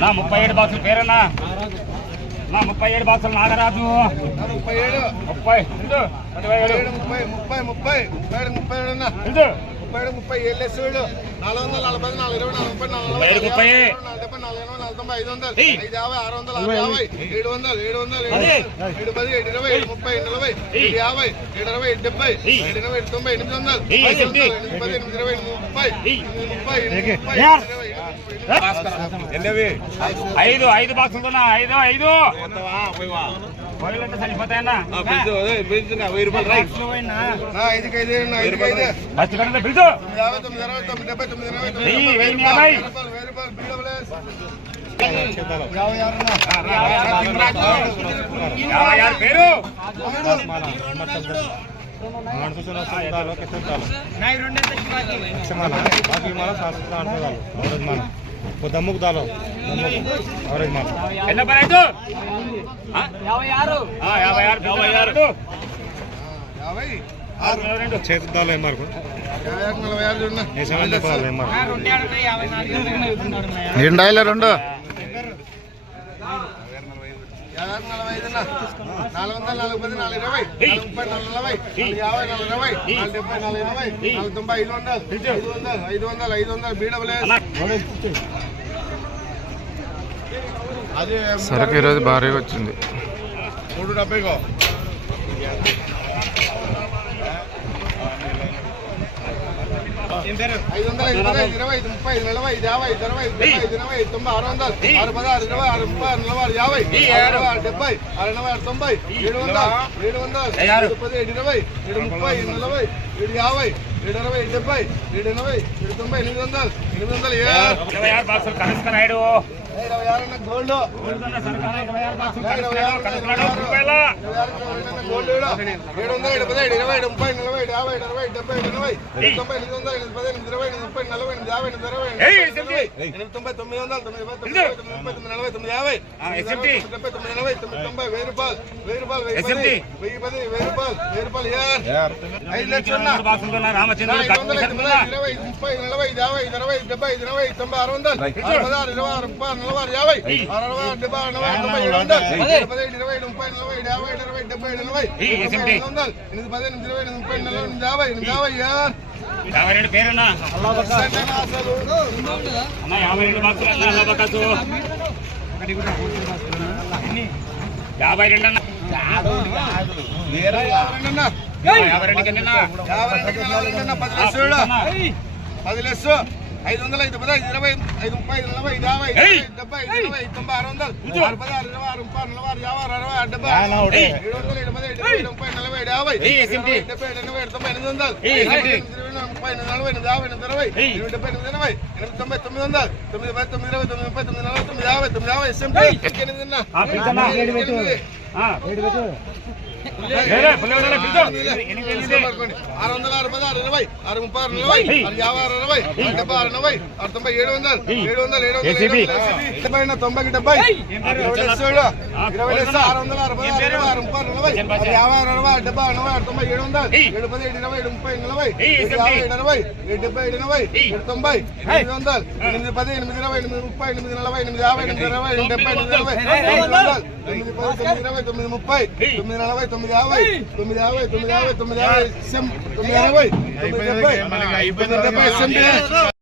నా ముప్పై ఏడు బాక్సులు పేరన్నా నా ముప్పై ఏడు బాక్సులు నాగరాజు ముప్పై ఏడు ముప్పై ముప్పై ముప్పై ముప్పై ముప్పై ఏడు ముప్పై ఇందు ముప్పై ఏడు ముప్పై ఏళ్ళు వేసి నాలుగు వందల నలభై నాలుగు ఇరవై నాలుగు ముప్పై నాలుగు ముప్పై. నాలుగు డెబ్బై నాలుగు ఎనభై నాలుగు తొంభై ఐదు వందలు. ఐదు యాభై ఆరు వందలు ఆరు యాభై ఏడు వందలు ఏడు వందలు ఏడు పది. ఏడు ఇరవై ఏడు ముప్పై ఏడు నలభై. ఏడు యాభై ఏడు అరవై ఏడు డెబ్బై. ఏడు ఎనభై ఏడు తొంభై ఎనిమిది వందలు. ఎనిమిది పది ఎనిమిది ఇరవై ఎనిమిది ముప్పై ముప్పై ఐదు ఐదు బాక్సులు ఐదు ఐదు. సరిపోతాయన్నా నా ఐదుకి ఐదు నా ఐదుకి ఐదు ఫస్ట్ కంటే తొమ్మిది వెయ్యి, తొంభై, వెయ్యి వెయ్యి యాభై. ఆరు. యాభై ఆరు పని యాభై ఆరు యాభై ఆరు యాభై ఆరు యాభై ఆరు నలభై రెండు చేతి దాలో ఏం మార్కు సమయం చెప్పాలి మార్కు రెండు యాభై నలభై ఐదు నాలుగు వందల నలభై పది నాలుగు ఇరవై నాలుగు ముప్పై నాలుగు నలభై నాలుగు యాభై నాలుగు ఇరవై నాలుగు డెబ్బై నాలుగు ఎనభై నాలుగు తొంభై ఐదు వందలు ఐదు వందలు ఐదు వందలు ఐదు వందలు బీడబ్ల్యూఎస్. అది సరుకు ఈరోజు భారీగా వచ్చింది మూడు డెబ్బైకో ఐదు వందల ఐదు ఐదు ఇరవై ఐదు ముప్పై ఐదు నలభై ఐదు యాభై ఐదు అరవై ఐదు ఐదు ఎనభై ఐదు తొంభై ఆరు వందలు ఆరు పదహారు ఇరవై ఆరు ముప్పై ఆరు నలభై ఆరు యాభై ఆరు ఆరు డెబ్బై ఆరు ఎనభై ఆరు తొంభై ఏడు వందలు ఏడు వందలు ఏడు పది ఏడు ఇరవై ఏడు ముప్పై ఏడు నలభై ఏడు యాభై ఏడు అరవై ఏడు డెబ్బై ఏడు ఎనభై ఏడు తొంభై ఎనిమిది వందలు ఎనిమిది వందలు ఏడు! ఆరు ఇరవై ఇరవై ఏడు వందల ఏడు పదిహేడు ఇరవై ఏడు ముప్పై నలభై ఏడు యాభై ఏడు ఏడు డెబ్బై ఏడు ఎనభై తొంభై ఎనిమిది వందల ఎనిమిది పది ఎనిమిది ఇరవై ఎనిమిది ముప్పై నలభై ఎనిమిది యాభై ఎనిమిది ఏయ్, ఎనిమిది ఎస్ఎంటీ. ఎనిమిది తొంభై తొమ్మిది వందలు తొమ్మిది పది తొమ్మిది ఇరవై ముప్పై తొమ్మిది నలభై తొమ్మిది యాభై ఆ, ఎస్ఎంటీ. తొమ్మిది డెబ్బై తొమ్మిది ఎనభై తొమ్మిది తొంభై వెయ్యి రూపాయలు వెయ్యి రూపాయలు వెయ్యి పది ఎస్ఎంటీ. వెయ్యి పది వెయ్యి రూపాయలు వెయ్యి రూపాయలు యార్ ఐదు లక్షలు అన్న. బాక్సులు ఉన్నా రామచంద్రుడు ఐదు వందల ఐదు కట్టుకుంటున్నా వందల ఇరవై ముప్పై నలభై యాభై డెబ్బై ఐదు తొంభై ఆరు వందలు పదహారు ఇరవై ముప్పై నలభై యాభై. అరవై డెబ్బై ఎనభై తొంభై ఏడు వందలు. పదిహేడు ఇరవై ముప్పై నలభై యాభై అరవై డెబ్బై ఎస్ఎంటీ. ఐదు వందలు ఎనిమిది పది ఎనిమిది ఇరవై ఎనిమిది ముప్పై నలభై ఎనిమిది యాభై ఎనిమిది యాభై యాభై రెండు పేరున్నా. యాభై రెండు బకాసు యాభై రెండు అన్న. యాభై రెండు కింద యాభై రెండు నలభై అన్న. పది లక్షలు. పది లక్షలు ఐదు వందల ఐదు పది ఐదు ఇరవై ఐదు ముప్పై ఐదు నలభై ఐదు యాభై డెబ్బై ఎనభై ఐదు తొంభై ఆరు వందలు. ఆరు పదహారు ఇరవై ఆరు ముప్పై ఆరు నలభై ఆరు యాభై ఆరు అరవై ఆరు డెబ్బై. ఆరు. ఏడు వందల పది ఏడు ఇరవై ముప్పై నలభై ఏడు యాభై డెబ్బై ఏడు ఎనభై ఏడు తొంభై ఎనిమిది వందలు. ఇరవై ముప్పై ఎనిమిది నలభై ఎనిమిది యాభై ఎనిమిది. ఎనిమిది డెబ్బై ఎనిమిది ఎనభై. ఎనిమిది తొంభై తొమ్మిది వందలు. తొమ్మిది పది తొమ్మిది ఇరవై తొమ్మిది ముప్పై తొమ్మిది నలభై తొమ్మిది యాభై తొమ్మిది యాభై ఎస్ఎంటీ. ఎనిమిది ఆరు వందల ఆరు ఇరవై ఆరు ముప్పై ఆరు నలభై ఆరు యాభై ఆరు అరవై ఆరు డెబ్బై ఆరు ఎనభై ఆరు తొంభై ఏడు వందలు ఏడు వందలు ఏడు వందలు ఏసీబీ. ఏడు వందలు, డెబ్బై ఇరవై ఆరు వందల ఆరు పదహారు ఇరవై ఆరు ముప్పై ఆరు ఆరు యాభై ఆరు అరవై ఆరు డెబ్బై ఆరు ఆరు తొంభై ఏడు వందలు ఏడు పది ఏడు ఇరవై ఏడు ముప్పై నలభై ఏయ్, ఏడు యాభై ఏడు అరవై ఏడు డెబ్బై ఏడు ఎనభై ఏడు తొంభై ఎనిమిది వందలు ఎనిమిది పది ఎనిమిది ఇరవై ఎనిమిది ముప్పై ఎనిమిది నలభై ఎనిమిది యాభై ఎనిమిది ఇరవై ఎనిమిది డెబ్బై ఎనిమిది తొమ్మిది పది తొమ్మిది ఇరవై తొమ్మిది ముప్పై తొమ్మిది నలభై తొమ్మిది యాభై తొమ్మిది యాభై తొమ్మిది యాభై తొమ్మిది యాభై తొమ్మిది ఎనభై తొమ్మిది డెబ్బై తొమ్మిది డెబ్బై